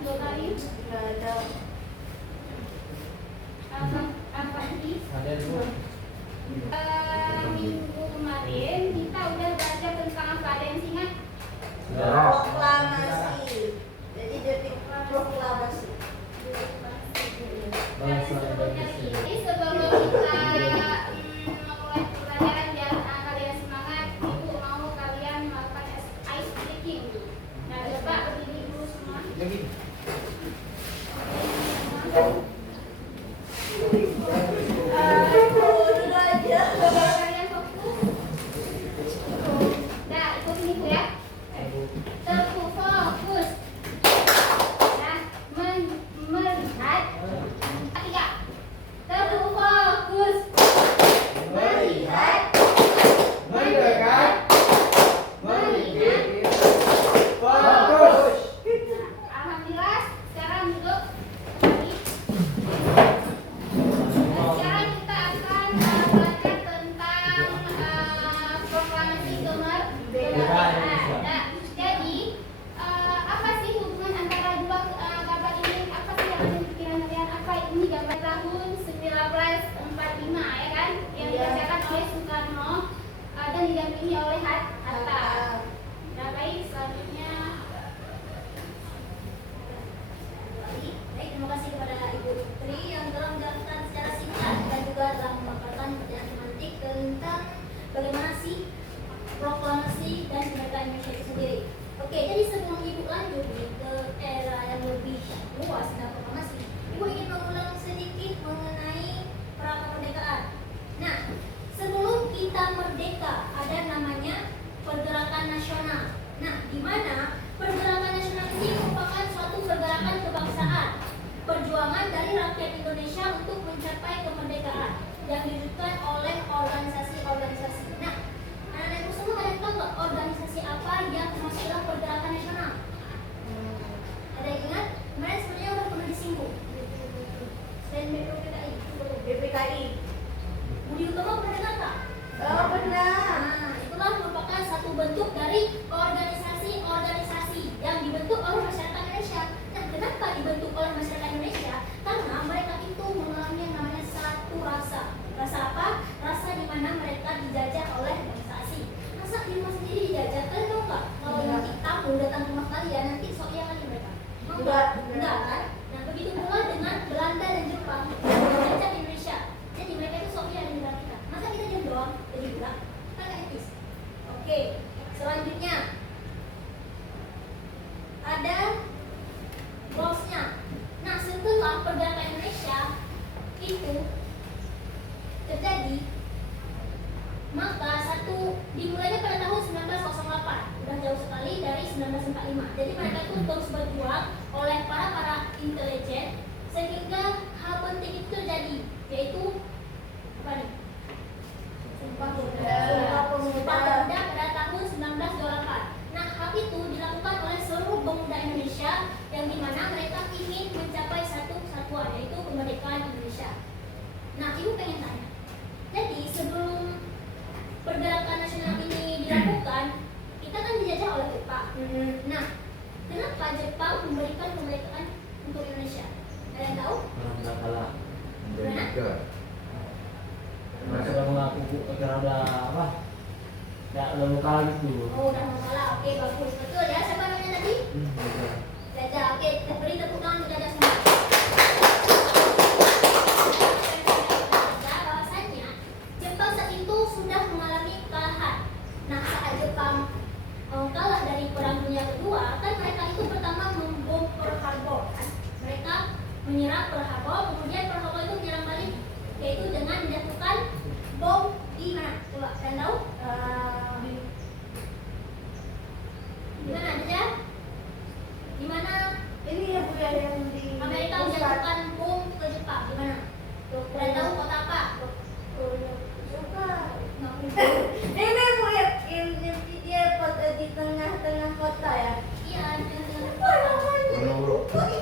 Dua kali? Nggak ada. Apa ini? Ada dua. Minggu kemarin kita udah belajar tentang apa, ada yang ingat? Proklamasi. Jadi detik proklamasi. Jadi sebelum kita mulai pelajaran biar kalian semangat, ibu mau kalian melakukan ice breaking. Nah, coba berdiri dulu semua. Dulu aja. Kalian fokus. Nah, ikutin ibu ya. Terfokus. Nah, melihat. Ketiga. Terfokus. Melihat. Mendekat. Mengingat. Fokus. Alhamdulillah, sekarang duduk kembali. Sekarang kita akan belajar tentang proklamasi kemerdekaan. Nah, jadi apa sih hubungan antara dua gambar ini? Apa sih yang ada di pikiran kalian? Apa ini gambar tahun 1945 ya kan? Yang dibacakan oleh Soekarno dan didampingi oleh Hatta. Nah, baik, selanjutnya. Baik, terima kasih kepada Ibu Putri yang telah menjelaskan secara singkat dan juga telah memaparkan pelajaran semantik tentang bagaimana sih proklamasi dan kemerdekaan Indonesia itu sendiri. Oke, jadi sebelum Ibu lanjut ke era yang lebih luas tentang proklamasi, Ibu ingin mengulang sedikit mengenai pra kemerdekaan. Nah, sebelum kita merdeka ada namanya pergerakan nasional. Nah, di mana pergerakan nasional ini merupakan suatu pergerakan kebangsaan, perjuangan dari rakyat Indonesia untuk mencapai kemerdekaan yang diwujudkan oleh organisasi-organisasi. Nah, anak-anak ibu semua ada tahu nggak organisasi apa yang termasuk dalam pergerakan nasional? Ada yang ingat? Kemarin sebenarnya udah pernah disinggung. Selain BPKI, BPKI. Budi Utomo pernah dengar nggak? Oh, benar. Nah, itulah merupakan satu bentuk dari organisasi-organisasi yang dibentuk oleh masyarakat Indonesia. Nah, kenapa dibentuk oleh masyarakat Indonesia? Karena mereka itu mengalami yang namanya satu rasa. Rasa apa? Rasa di mana mereka dijajah oleh bangsa asing. Masa di rumah sendiri dijajah? Kalian tahu nggak? Kalau nanti tamu datang ke rumah kalian, nanti sok iya kali mereka? Mau nggak? Enggak kan? Nah, begitu pula dengan Belanda dan Jepang yang menjajah Indonesia. Jadi mereka itu sok iya di negara kita. Masa kita diam doang? Jadi pula kan nggak etis. Oke, selanjutnya ada bosnya. Nah, setelah pergerakan Indonesia itu terjadi, maka dimulainya pada tahun 1908, udah jauh sekali dari 1945. Jadi mereka itu terus berjuang oleh para intelijen sehingga hal penting itu terjadi, yaitu apa nih? Sumpah Pemuda pada tahun 1928. Nah, hal itu dilakukan oleh seluruh pemuda Indonesia yang dimana mereka ingin mencapai satu kesatuan, yaitu kemerdekaan Indonesia. Nah, ibu pengen tanya, jadi sebelum pergerakan nasional ini dilakukan, kita kan dijajah oleh Jepang. Nah, kenapa Jepang memberikan kemerdekaan untuk Indonesia? Ada yang tahu? Nggak kalah. Mana? Mereka udah mengaku karena udah apa? Ya udah mau kalah gitu. Oh, udah mau kalah. Oke, bagus. Betul ya. Siapa namanya tadi? Jajah. Oke, beri tepuk tangan untuk Jajah semua. Bahwasanya Jepang saat itu sudah mengalami kekalahan. Nah, saat Jepang kalah dari Perang Dunia Kedua, kan mereka itu pertama membom Pearl Harbor. Kan? Mereka menyerang Pearl Harbor, kemudian Pearl Harbor itu menyerang balik, yaitu dengan menjatuhkan bom di mana? Coba kalian tahu? Di mana aja? Di mana? Ini ya Bu ya, yang di Amerika menjatuhkan bom ke Jepang. Di mana? Kalian tahu kota apa? Ini Bu ya, ini dia di tengah-tengah kota ya. Iya, di tengah Apa namanya?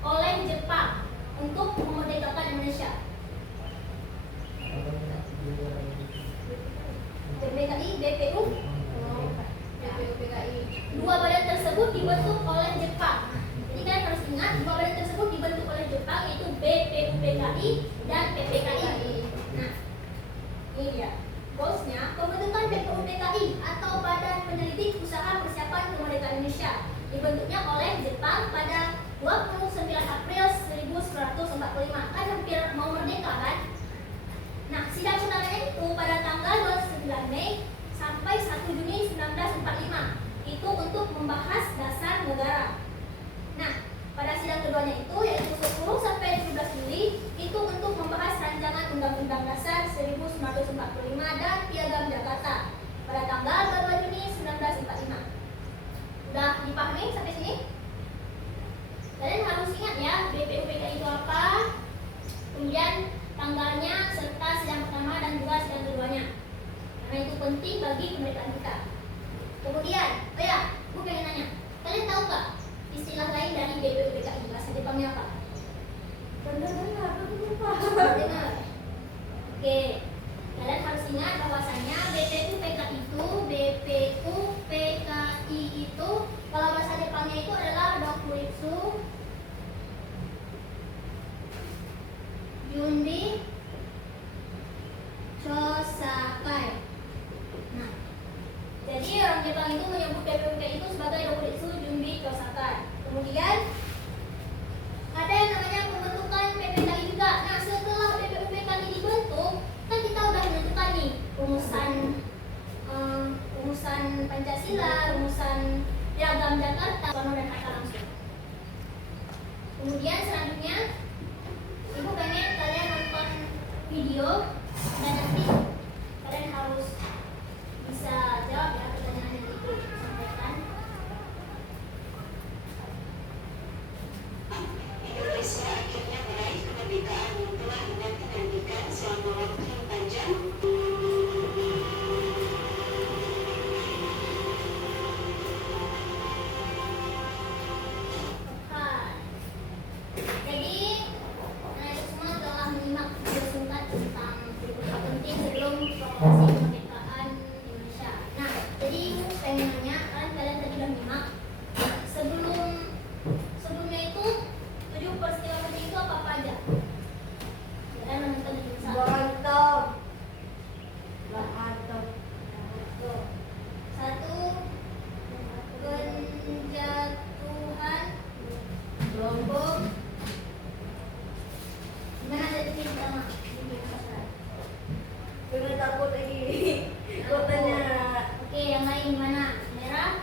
oleh Jepang untuk memerdekakan Indonesia? PPKI, BPU. PPUPKI. Dua badan tersebut dibentuk oleh Jepang. Jadi kan harus ingat dua badan tersebut dibentuk oleh Jepang, yaitu BPUPKI dan PPKI. Nah, ini dia. Bosnya, pembentukan BPUPKI atau Badan Penyelidik Usaha Persiapan Kemerdekaan Indonesia dibentuknya oleh Jepang pada 29 April 1945. Kan hampir mau merdeka kan? Nah, sidang pertamanya itu pada tanggal 29 Mei sampai 1 Juni 1945. Itu untuk membahas dasar negara. Nah, pada sidang keduanya itu yaitu 10 sampai 17 Juli itu untuk membahas rancangan Undang-Undang Dasar 1945 dan Piagam Jakarta pada tanggal 2 Juni 1945. Udah dipahami sampai sini? Kalian harus ingat ya, BPUPKI itu apa, kemudian tanggalnya serta sidang pertama dan juga sidang keduanya. Karena itu penting bagi kemerdekaan kita. Kemudian, oh ya, gue pengen nanya, kalian tahu nggak istilah lain dari BPUPKI? Bahasa Jepangnya apa? Benar-benar aku lupa. Dengar. Oke, kalian harus ingat bahwasanya BPUPKI itu kalau bahasa Jepangnya itu adalah Dokuritsu Junbi Chosakai. Nah, jadi orang Jepang itu menyebut BPUPKI itu sebagai Dokuritsu Junbi Chosakai. Kemudian ada yang namanya pembentukan PPKI juga. Nah, setelah BPUPKI dibentuk, kan kita udah menentukan nih rumusan Pancasila, rumusan Piagam Jakarta, Soekarno dan Hatta langsung. Kemudian selanjutnya, ibu pengen kalian nonton video dan nanti kalian harus bisa jawab ya pertanyaan yang ibu sampaikan. Indonesia akhirnya meraih kemerdekaan yang telah dinanti-nantikan selama waktu yang panjang. Jadi, itu semua telah menyimak video singkat tentang berita penting sebelum proklamasi kemerdekaan Indonesia. Nah, jadi ibu pengen nanya, kalian tadi udah menyimak. Sebelumnya itu 7 peristiwa penting itu apa aja? Kalian menonton di satu. Berantem. Berantem. Satu, penjatuhan bom. Gimana dari tim pertama? Jangan takut lagi. Kotanya. Oke, yang lain gimana? Merah.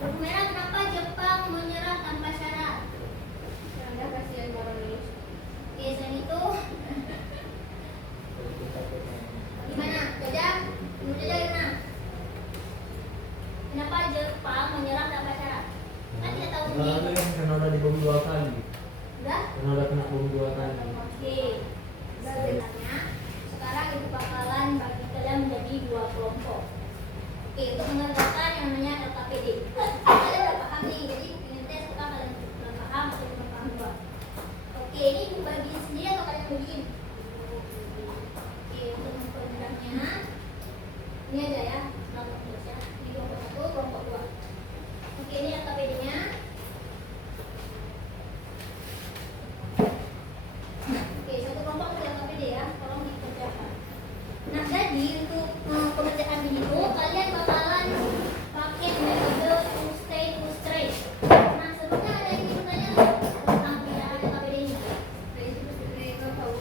Lampu merah, kenapa Jepang menyerah tanpa syarat? Anda kasihan orang Indonesia. Oke, selain itu gimana? Jajah? Menurut Jajah gimana? Kenapa Jepang menyerah tanpa syarat? Kan tidak tahu Karena sendiri. kan karena udah dibom 2 kali. Udah? Karena udah kena bom 2 kali. Oke. Sebenarnya sekarang ibu bakalan bagi kalian menjadi 2 kelompok. Oke, untuk mengerjakan yang namanya LKPD. Kalian udah paham nih, jadi ingin tes apakah kalian udah paham atau belum paham juga. Oke, ini ibu bagi sendiri atau kalian bagiin? Oke, untuk mempermudahnya ini aja ya, kelompok tulisnya. Ini kelompok 1, kelompok 2. Oke, ini LKPD-nya. Oke, satu kelompok untuk LKPD ya, tolong dikerjakan. Nah, jadi untuk pengerjaan ini tuh kalian bakalan pakai metode to stay to straight. Nah, sebelumnya ada yang ingin bertanya nggak tentang pengerjaan LKPD ini? Nah, itu sebenarnya nggak tahu.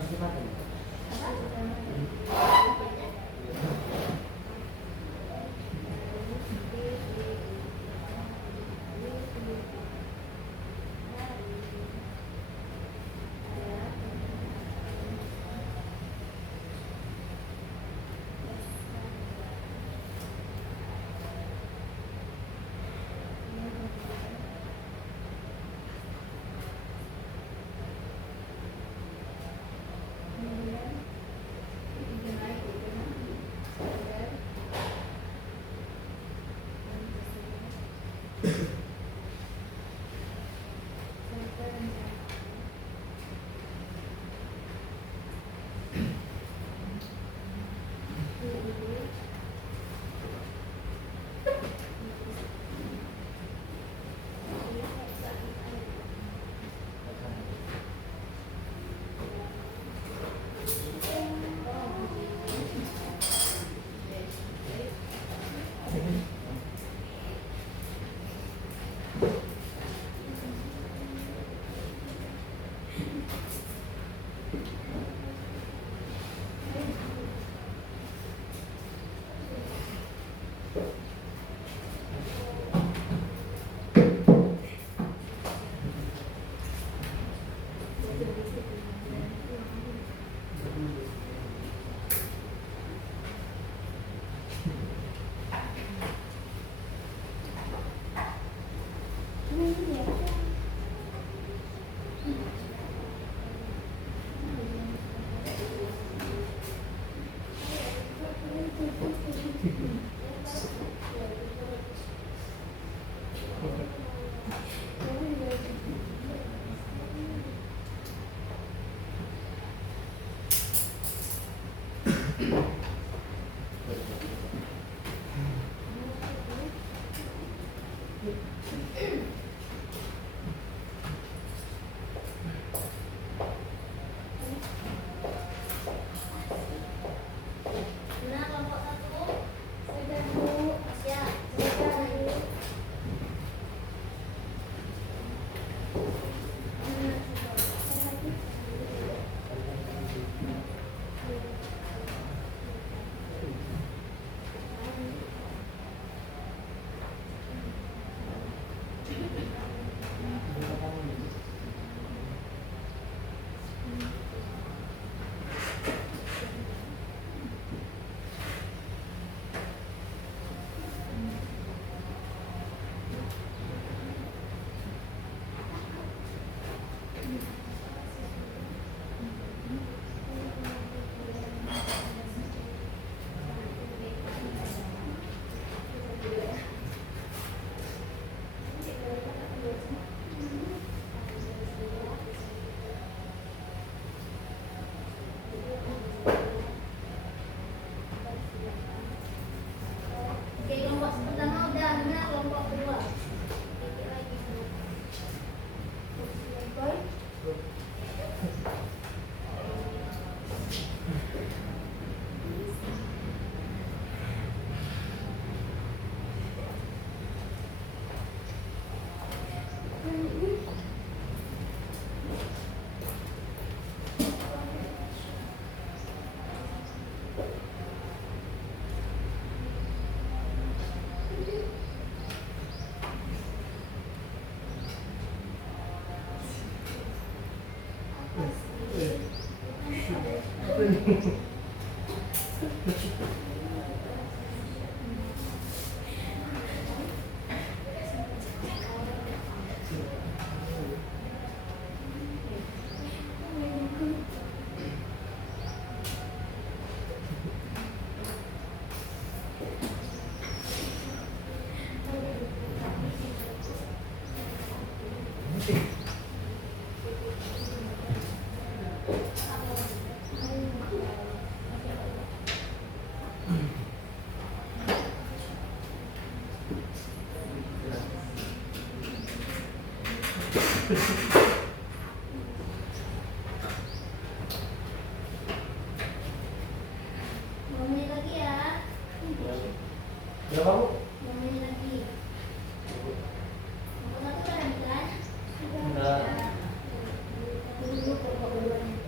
kesempatan. Nah, kelompok 1 Sudah Bu. Asya. Sudah Bu. Oke, kelompok pertama udah. Nah, kelompok 2. Boy. Mau menit lagi ya. Berapa Bu? 2 menit lagi. Kelompok 1 udah kan? Udah. Tunggu kelompok 2-nya.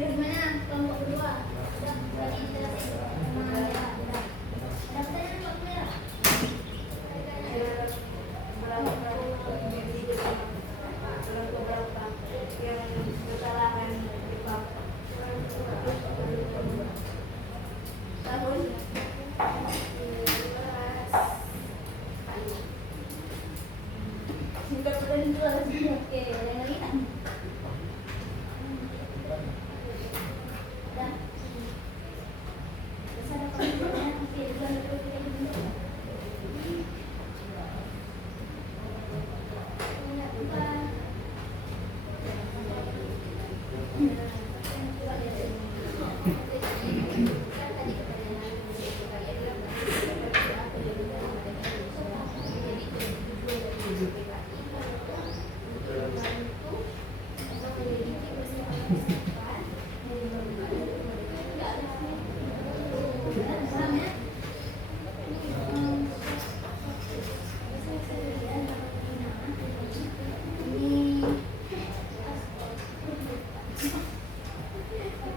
Gimana kelompok kedua? Udah tadi dijelasin. Ya, udah. Ada pertanyaan Pak Mira? Oke, ada yang lagi tak? Udah. Terus ada pertanyaan? Oke, duluan dulu kita dulu. Punya apa?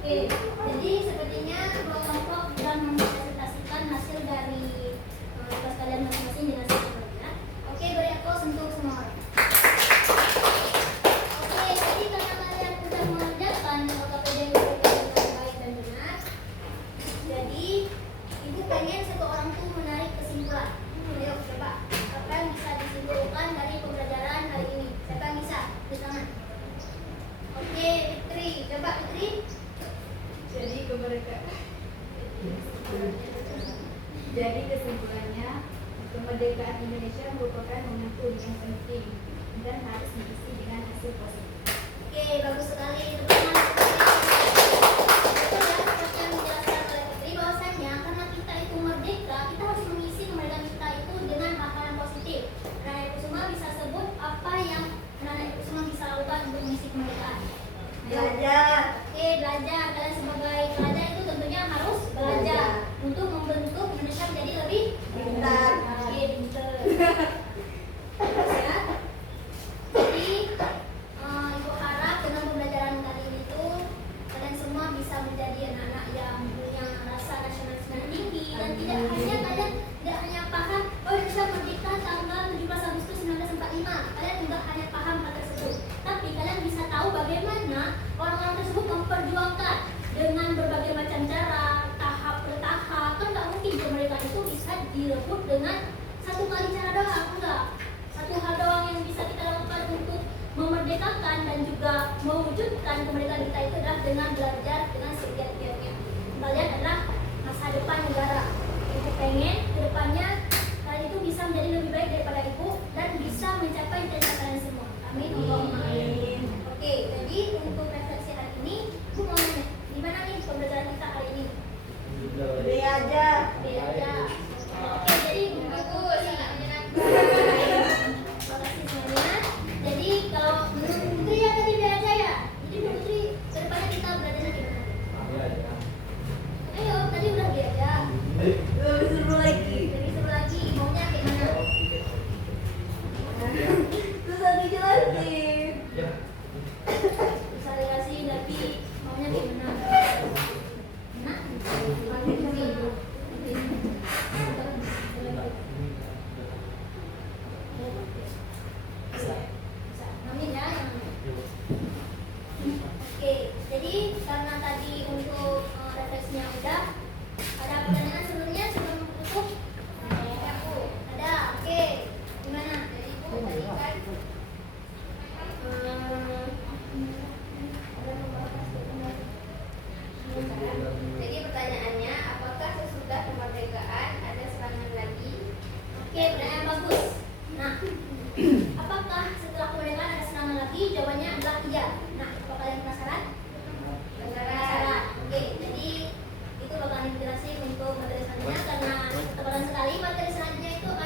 Oke, jadi sepertinya dua kelompok sudah mempresentasikan hasil dari tugas kalian masing-masing dengan sempurna. Oke, beri aplaus untuk semua orang. Oke, jadi karena kalian sudah mengerjakan LKPD dengan baik dan benar, jadi ibu pengen satu orang tuh menarik kesimpulan. Ayo coba, apa yang bisa disimpulkan dari pembelajaran hari ini? Siapa yang bisa? Di tangan. Oke, Fitri, coba Fitri. Jadi kesimpulannya, kemerdekaan Indonesia merupakan momentum yang penting dan harus diisi dengan hasil positif. Oke, bagus sekali. Tepuk tangan. Betul ya, seperti yang dijelaskan oleh Fitri, bahwasanya karena kita itu merdeka, kita harus mengisi kemerdekaan kita itu dengan hal-hal yang positif. Nah, Ibu Suma bisa sebut apa yang Ibu Suma bisa lakukan untuk mengisi kemerdekaan? Ayo. Belajar. Oke, belajar. Kalian sebagai pelajar itu tentunya harus belajar untuk membentuk Indonesia menjadi lebih Pintar. Oke, pintar. Terus ya. Jadi, Ibu harap dengan pembelajaran kali ini tuh kalian semua bisa menjadi anak-anak yang punya rasa nasionalisme yang tinggi dan tidak hanya paham Indonesia merdeka tanggal 17 Agustus 1945. Kalian juga hanya paham hal tersebut, tapi kalian bisa tahu bagaimana orang-orang tersebut memperjuangkan dengan berbagai macam cara, tahap per tahap. Kan nggak mungkin kemerdekaan itu bisa direbut dengan satu kali cara doang, enggak. Satu hal doang yang bisa kita lakukan untuk memerdekakan dan juga mewujudkan kemerdekaan kita itu adalah dengan belajar dengan segiat-giatnya. Kalian adalah masa depan negara. Ibu pengen ke depannya kalian itu bisa menjadi lebih baik daripada ibu dan bisa mencapai cita-cita kalian semua. Amin. Allahumma amin. Oke, jadi untuk refleksi hari ini, ibu mau nanya, di mana nih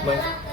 adalah